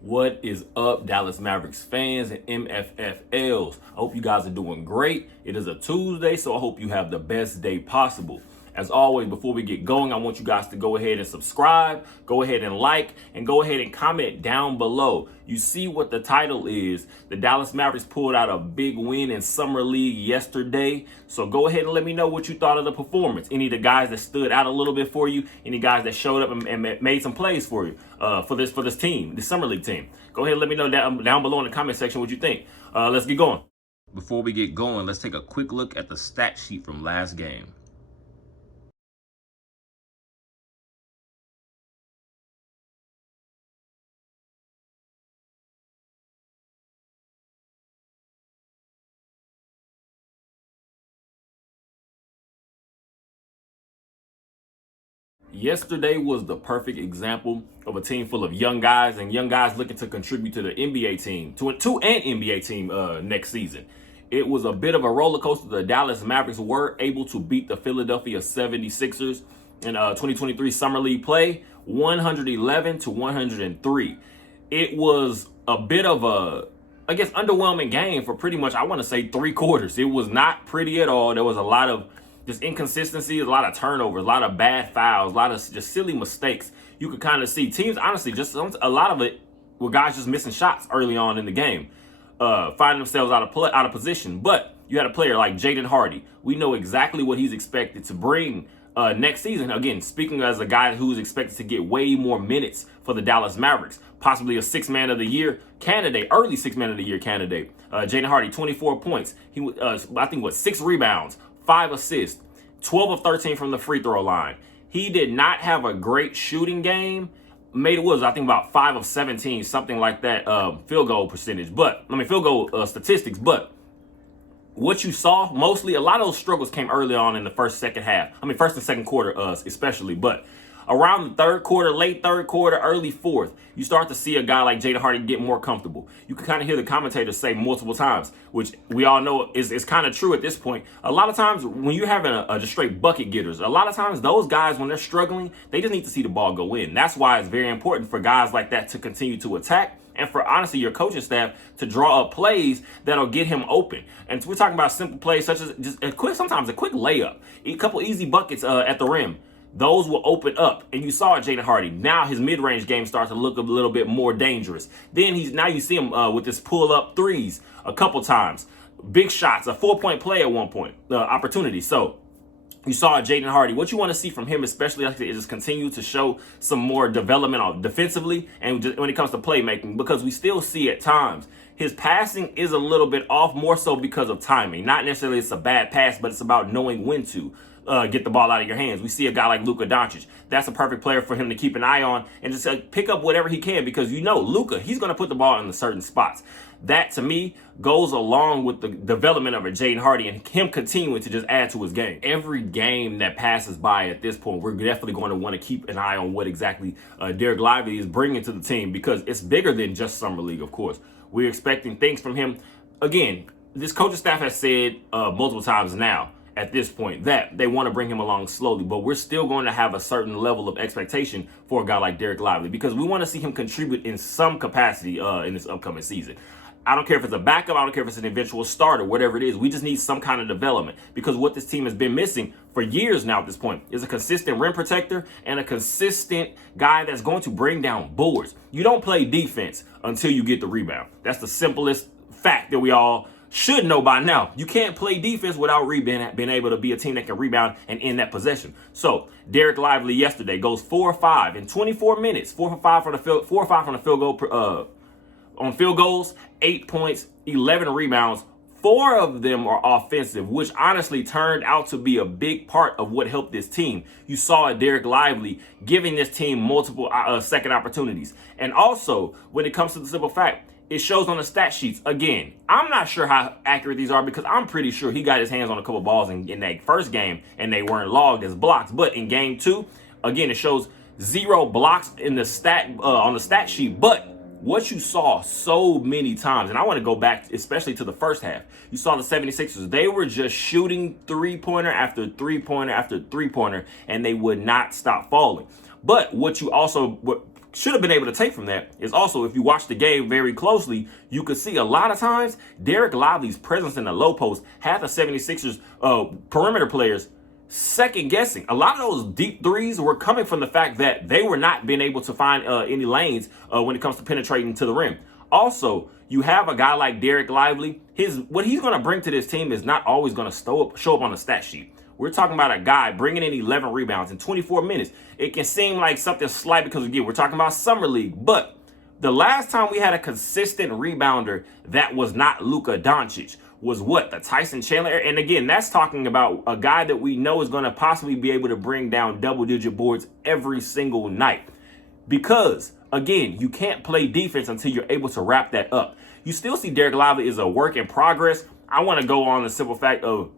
What is up, Dallas Mavericks fans and MFFLs? I hope you guys are doing great. It is a Tuesday, so I hope you have the best day possible. As always, before we get going, I want you guys to go ahead and subscribe, go ahead and like, and go ahead and comment down below. You see what the title is. The Dallas Mavericks pulled out a big win in Summer League yesterday. So go ahead and let me know what you thought of the performance. Any of the guys that stood out a little bit for you, any guys that showed up and made some plays for you for this team, the Summer League team. Go ahead and let me know down below in the comment section what you think. Let's get going. Before we get going, let's take a quick look at the stat sheet from last game. Yesterday was the perfect example of a team full of young guys and young guys looking to contribute to the NBA team, to an NBA team next season. It was a bit of a roller coaster. The Dallas Mavericks were able to beat the Philadelphia 76ers in 2023 Summer League play, 111-103. It was a bit of a, I guess, underwhelming game for pretty much, I want to say, 3 quarters. It was not pretty at all. There was a lot of just inconsistency, a lot of turnovers, a lot of bad fouls, a lot of just silly mistakes. You could kind of see teams, honestly, just a lot of it were guys just missing shots early on in the game, finding themselves out of position. But you had a player like Jaden Hardy. We know exactly what he's expected to bring next season. Again, speaking as a guy who's expected to get way more minutes for the Dallas Mavericks, possibly a Sixth Man of the Year candidate, early Sixth Man of the Year candidate. Jaden Hardy, 24 points. He, I think, 6 rebounds, 5 assists, 12 of 13 from the free throw line. He did not have a great shooting game. I think, about 5 of 17, something like that, field goal percentage. But, field goal statistics. But what you saw, mostly, a lot of those struggles came early on in the first and second quarter, especially. But around the third quarter, late third quarter, early fourth, you start to see a guy like Jaden Hardy get more comfortable. You can kind of hear the commentators say multiple times, which we all know is kind of true at this point. A lot of times when you're having just straight bucket getters, a lot of times those guys, when they're struggling, they just need to see the ball go in. That's why it's very important for guys like that to continue to attack, and for, honestly, your coaching staff to draw up plays that'll get him open. And we're talking about simple plays such as just sometimes a quick layup, a couple easy buckets at the rim. Those will open up, and you saw Jaden Hardy. Now his mid-range game starts to look a little bit more dangerous. Then now you see him with his pull-up threes a couple times, big shots, a 4-point play at one point, opportunity. So you saw Jaden Hardy. What you want to see from him, especially, is just continue to show some more development defensively and just when it comes to playmaking, because we still see at times his passing is a little bit off, more so because of timing. Not necessarily it's a bad pass, but it's about knowing when to get the ball out of your hands. We see a guy like Luka Doncic. That's a perfect player for him to keep an eye on and just pick up whatever he can, because Luka, he's going to put the ball in the certain spots. That, to me, goes along with the development of a Jaden Hardy and him continuing to just add to his game. Every game that passes by at this point, we're definitely going to want to keep an eye on what exactly Dereck Lively is bringing to the team, because it's bigger than just Summer League, of course. We're expecting things from him. Again, this coaching staff has said multiple times now, at this point, that they want to bring him along slowly, but we're still going to have a certain level of expectation for a guy like Dereck Lively, because we want to see him contribute in some capacity in this upcoming season. I don't care if it's a backup, I don't care if it's an eventual starter, whatever it is. We just need some kind of development, because what this team has been missing for years now at this point is a consistent rim protector and a consistent guy that's going to bring down boards. You don't play defense until you get the rebound. That's the simplest fact that we all should know by now. You can't play defense without being able to be a team that can rebound and end that possession. So Dereck Lively yesterday goes 4 or 5 in 24 minutes, 4 or 5 from the field goal on field goals, 8 points, 11 rebounds. 4 of them are offensive, which honestly turned out to be a big part of what helped this team. You saw Dereck Lively giving this team multiple second opportunities. And also, when it comes to the simple fact, it shows on the stat sheets. Again, I'm not sure how accurate these are, because I'm pretty sure he got his hands on a couple balls in that first game and they weren't logged as blocks. But in game 2, again, it shows 0 blocks in the on the stat sheet, but what you saw so many times, and I want to go back especially to the first half, you saw the 76ers. They were just shooting three-pointer after three-pointer after three-pointer, and they would not stop falling. But what should have been able to take from that is also, if you watch the game very closely, you could see a lot of times Derek Lively's presence in the low post had the 76ers perimeter players second guessing. A lot of those deep threes were coming from the fact that they were not being able to find any lanes when it comes to penetrating to the rim. Also, you have a guy like Derek Lively. What he's going to bring to this team is not always going to show up on the stat sheet. We're talking about a guy bringing in 11 rebounds in 24 minutes. It can seem like something slight because, again, we're talking about Summer League. But the last time we had a consistent rebounder that was not Luka Doncic was what? The Tyson Chandler. And again, that's talking about a guy that we know is going to possibly be able to bring down double-digit boards every single night. Because, again, you can't play defense until you're able to wrap that up. You still see Derek Lively is a work in progress. I want to go on the simple fact of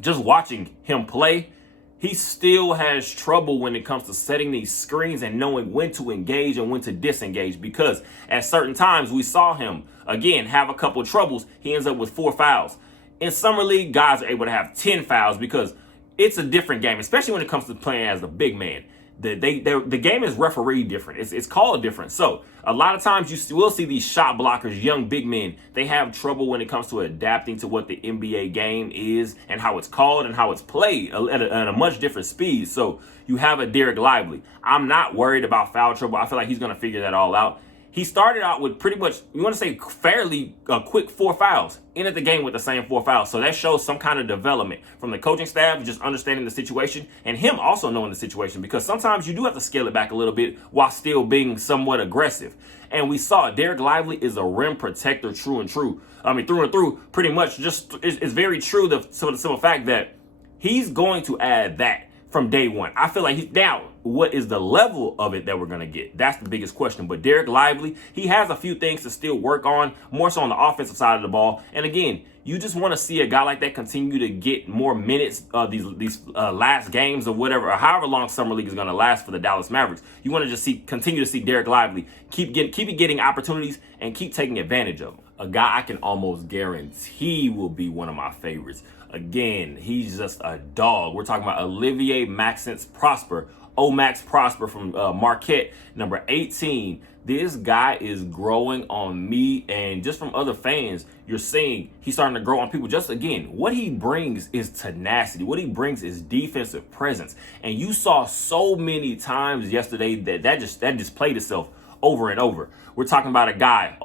just watching him play. He still has trouble when it comes to setting these screens and knowing when to engage and when to disengage, because at certain times we saw him, again, have a couple troubles. He ends up with 4 fouls. In Summer League, guys are able to have 10 fouls because it's a different game, especially when it comes to playing as the big man. The game is refereed different. It's called different. So a lot of times you will see these shot blockers, young big men. They have trouble when it comes to adapting to what the NBA game is and how it's called and how it's played at a much different speed. So you have a Derek Lively. I'm not worried about foul trouble. I feel like he's going to figure that all out. He started out with pretty much, you want to say, fairly quick 4 fouls. Ended the game with the same 4 fouls. So that shows some kind of development from the coaching staff, just understanding the situation, and him also knowing the situation, because sometimes you do have to scale it back a little bit while still being somewhat aggressive. And we saw Derek Lively is a rim protector through and through. I mean, through and through, pretty much just it's very true. The simple fact that he's going to add that from day one. I feel like he's down. What is the level of it that we're going to get? That's the biggest question. But Derek Lively, he has a few things to still work on, more so on the offensive side of the ball. And again, you just want to see a guy like that continue to get more minutes these last games or whatever, or however long Summer League is going to last for the Dallas Mavericks. You want to just continue to see Derek Lively keep getting opportunities and keep taking advantage of them. A guy I can almost guarantee will be one of my favorites. Again, he's just a dog. We're talking about Olivier Maxence Prosper. Max Prosper from Marquette, number 18. This guy is growing on me, and just from other fans, you're seeing he's starting to grow on people. Just again, what he brings is tenacity. What he brings is defensive presence. And you saw so many times yesterday that just played itself over and over. We're talking about a guy,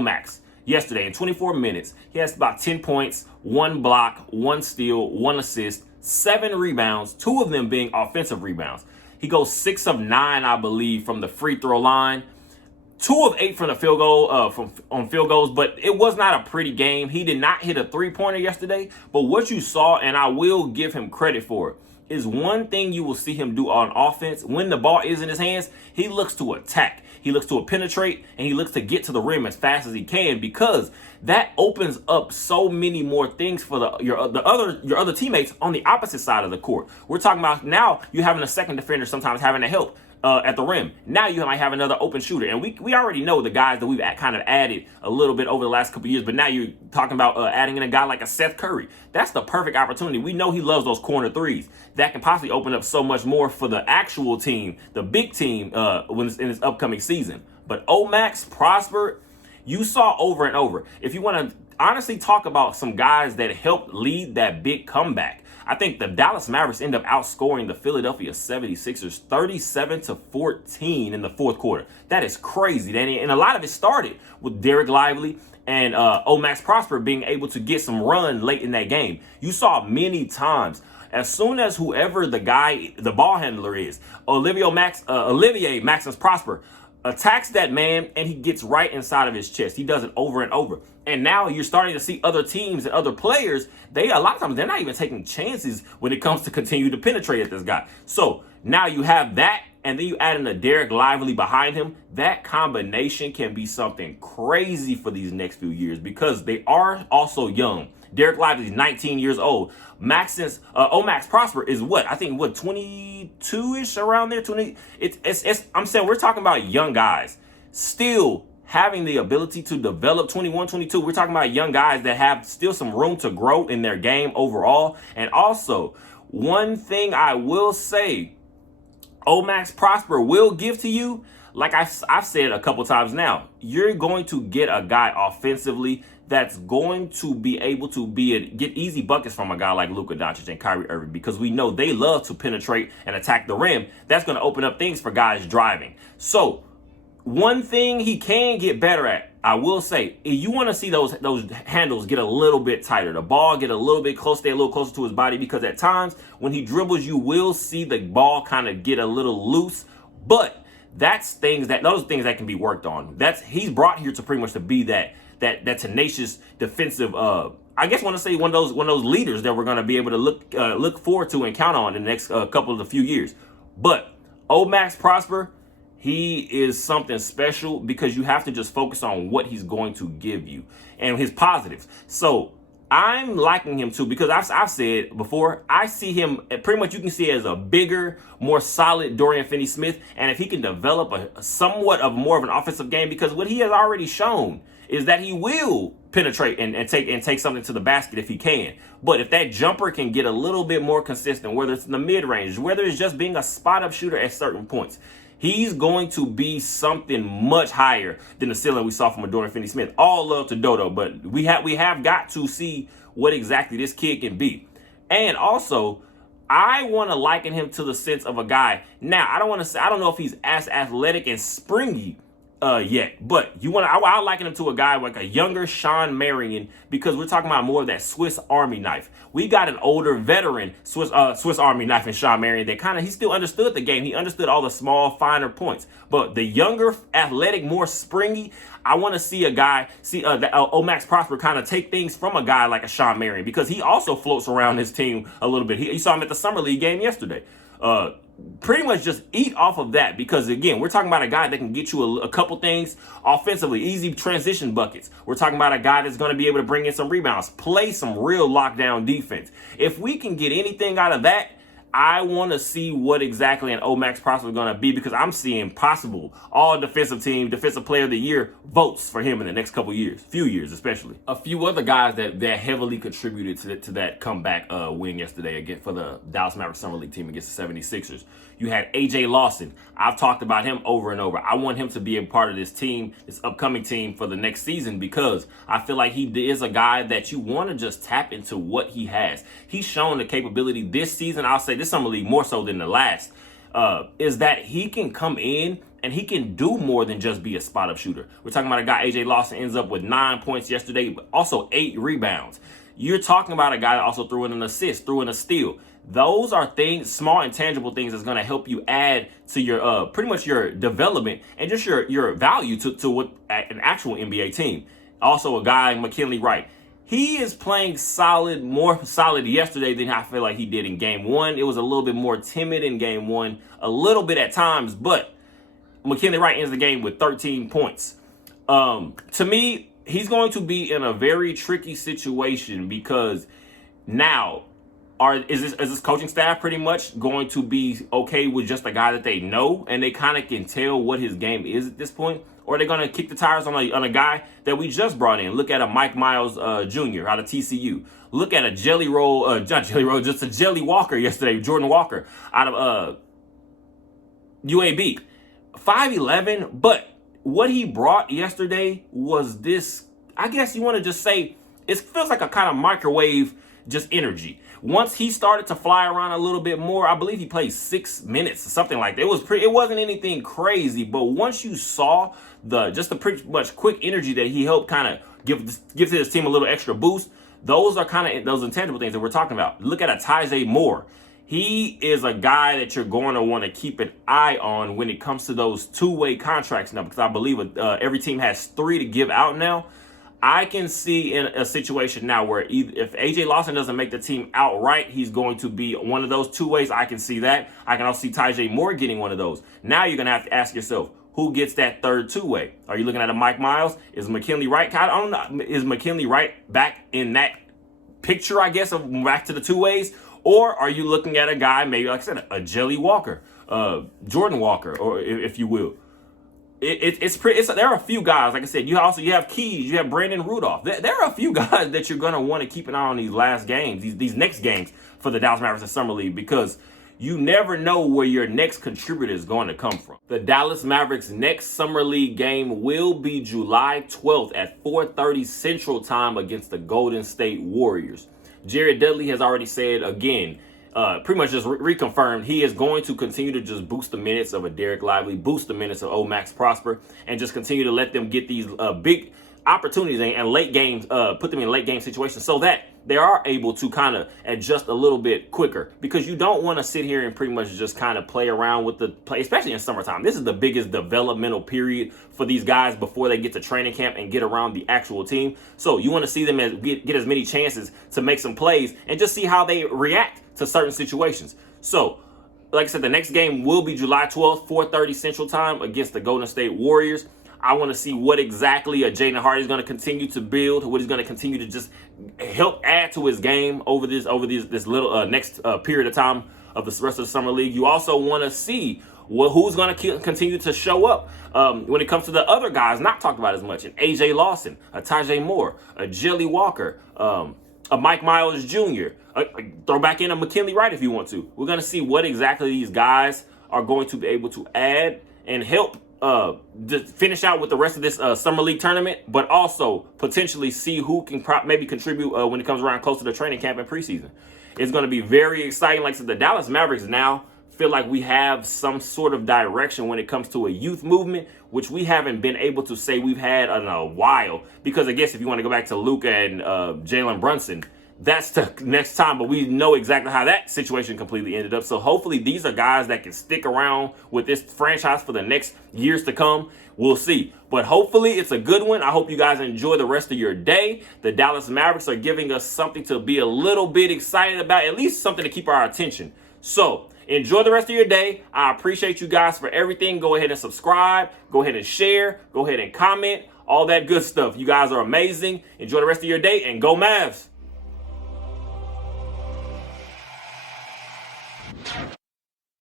Max. Yesterday, in 24 minutes, he has about 10 points, 1 block, 1 steal, 1 assist, 7 rebounds, 2 of them being offensive rebounds. He goes 6 of 9, I believe, from the free throw line. 2 of 8 from the field goal, on field goals, but it was not a pretty game. He did not hit a 3-pointer yesterday, but what you saw, and I will give him credit for it, is one thing you will see him do on offense. When the ball is in his hands, he looks to attack. He looks to penetrate, and he looks to get to the rim as fast as he can, because that opens up so many more things for your other teammates on the opposite side of the court. We're talking about now you having a second defender sometimes having to help at the rim. Now you might have another open shooter, and we already know the guys that we've kind of added a little bit over the last couple of years, but now you're talking about adding in a guy like a Seth Curry. That's the perfect opportunity. We know he loves those corner threes. That can possibly open up so much more for the actual team, the big team, when it's in this upcoming season. But Max Prosper, you saw over and over. If you want to honestly talk about some guys that helped lead that big comeback, I think the Dallas Mavericks end up outscoring the Philadelphia 76ers 37-14 in the fourth quarter. That is crazy, Danny. And a lot of it started with Derek Lively and Max Prosper being able to get some run late in that game. You saw many times, as soon as whoever the ball handler is, Olivier Maxence Prosper, attacks that man, and he gets right inside of his chest. He does it over and over. And now you're starting to see other teams and other players, a lot of times they're not even taking chances when it comes to continue to penetrate at this guy. So now you have that, and then you add in a Derek Lively behind him. That combination can be something crazy for these next few years, because they are also young. Derek Lively is 19 years old. Max Prosper is 22-ish, around there. 20. I'm saying we're talking about young guys still having the ability to develop 21, 22. We're talking about young guys that have still some room to grow in their game overall. And also, one thing I will say, Max Prosper will give to you, like I've said a couple times now, you're going to get a guy offensively that's going to be able to get easy buckets from a guy like Luka Doncic and Kyrie Irving, because we know they love to penetrate and attack the rim. That's going to open up things for guys driving. So one thing he can get better at, I will say, if you want to see those handles get a little bit tighter, the ball get a little bit close, stay a little closer to his body, because at times when he dribbles, you will see the ball kind of get a little loose. But those things that can be worked on. He's brought here to pretty much to be that tenacious defensive. I guess want to say one of those leaders that we're going to be able to look forward to and count on in the next couple of the few years. But Max Prosper, he is something special, because you have to just focus on what he's going to give you and his positives. So I'm liking him too, because I've said before, I see him pretty much, you can see it as a bigger, more solid Dorian Finney-Smith. And if he can develop a somewhat of more of an offensive game, because what he has already shown is that he will penetrate and take something to the basket if he can. But if that jumper can get a little bit more consistent, whether it's in the mid-range, whether it's just being a spot-up shooter at certain points, he's going to be something much higher than the ceiling we saw from Dorian Finney-Smith. All love to Dodo, but we have got to see what exactly this kid can be. And also, I want to liken him to the sense of a guy. Now, I don't know if he's as athletic and springy yet, but I liken him to a guy like a younger Sean Marion, because we're talking about more of that Swiss Army knife. We got an older veteran Swiss Army knife in Sean Marion that he still understood the game. He understood all the small, finer points. But the younger, athletic, more springy, I want to see a guy, Max Prosper kind of take things from a guy like a Sean Marion, because he also floats around his team a little bit. You saw him at the Summer League game yesterday. Pretty much just eat off of that, because again, we're talking about a guy that can get you a couple things offensively, easy transition buckets. We're talking about a guy that's going to be able to bring in some rebounds, play some real lockdown defense. If we can get anything out of that, I want to see what exactly an Max Prosper is going to be, because I'm seeing possible all defensive team, defensive player of the year votes for him in the next few years especially. A few other guys that heavily contributed to that comeback win yesterday again for the Dallas Mavericks Summer League team against the 76ers. You had AJ Lawson. I've talked about him over and over. I want him to be a part of this team, this upcoming team for the next season, because I feel like he is a guy that you want to just tap into what he has. He's shown the capability this season, I'll say this Summer League more so than the last, is that he can come in and he can do more than just be a spot-up shooter. We're talking about a guy, AJ Lawson, ends up with 9 points yesterday, but also 8 rebounds. You're talking about a guy that also threw in an assist, threw in a steal. Those are things, small intangible things that's going to help you add to your pretty much your development and just your value to what an actual NBA team. Also, a guy, McKinley Wright. He is playing more solid yesterday than I feel like he did in game one. It was a little bit more timid in game one, a little bit at times, but McKinley Wright ends the game with 13 points. To me, he's going to be in a very tricky situation, because now is this coaching staff pretty much going to be okay with just a guy that they know and they kind of can tell what his game is at this point? Or are they going to kick the tires on a guy that we just brought in? Look at a Mike Miles Jr. out of TCU. Look at a Jelly Walker yesterday, Jordan Walker out of UAB. 5'11", but what he brought yesterday was this, I guess you want to just say, it feels like a kind of microwave just energy. Once he started to fly around a little bit more, I believe he played 6 minutes or something like that. It wasn't anything crazy, but once you saw the pretty much quick energy that he helped kind of give to his team a little extra boost, those are kind of those intangible things that we're talking about. Look at a Tyjae Moore. He is a guy that you're going to want to keep an eye on when it comes to those two-way contracts now, because I believe every team has 3 to give out now. I can see in a situation now where if AJ Lawson doesn't make the team outright, he's going to be one of those two ways. I can see that. I can also see Tyjae Moore getting one of those. Now you're going to have to ask yourself, who gets that third two-way? Are you looking at a Mike Miles? Is McKinley Wright? I don't know. Is McKinley Wright back in that picture, I guess, of back to the two ways? Or are you looking at a guy, maybe, like I said, a Jelly Walker, Jordan Walker, or if you will? it's pretty. There are a few guys, like I said. You have Keys, you have Brandon Rudolph. There are a few guys that you're gonna want to keep an eye on these last games, these next games for the Dallas Mavericks in Summer League, because you never know where your next contributor is going to come from. The Dallas Mavericks' next Summer League game will be July 12th at 4:30 Central Time against the Golden State Warriors. Jared Dudley has already said again, pretty much just reconfirmed, he is going to continue to just boost the minutes of a Derek Lively, boost the minutes of Max Prosper, and just continue to let them get these big opportunities and late games, put them in late game situations so that they are able to kind of adjust a little bit quicker, because you don't want to sit here and pretty much just kind of play around with the play, especially in summertime. This is the biggest developmental period for these guys before they get to training camp and get around the actual team. So you want to see them get as many chances to make some plays and just see how they react to certain situations. So, like I said, the next game will be July 12th, 4:30 Central Time against the Golden State Warriors. I want to see what exactly Jaden Hardy is going to continue to build, what he's going to continue to just help add to his game over this little next period of time of the rest of the Summer League. You also want to see who's going to continue to show up when it comes to the other guys not talked about as much. And AJ Lawson, a Tajay Moore, a Jelly Walker, a Mike Miles Jr., throw back in a McKinley Wright if you want to. We're going to see what exactly these guys are going to be able to add and help finish out with the rest of this Summer League tournament, but also potentially see who can maybe contribute when it comes around close to the training camp and preseason. It's going to be very exciting. Like I said, the Dallas Mavericks now feel like we have some sort of direction when it comes to a youth movement, which we haven't been able to say we've had in a while. Because I guess if you want to go back to Luka and Jalen Brunson, that's the next time, but we know exactly how that situation completely ended up. So hopefully these are guys that can stick around with this franchise for the next years to come. We'll see. But hopefully it's a good one. I hope you guys enjoy the rest of your day. The Dallas Mavericks are giving us something to be a little bit excited about, at least something to keep our attention. So enjoy the rest of your day. I appreciate you guys for everything. Go ahead and subscribe. Go ahead and share. Go ahead and comment. All that good stuff. You guys are amazing. Enjoy the rest of your day and go Mavs.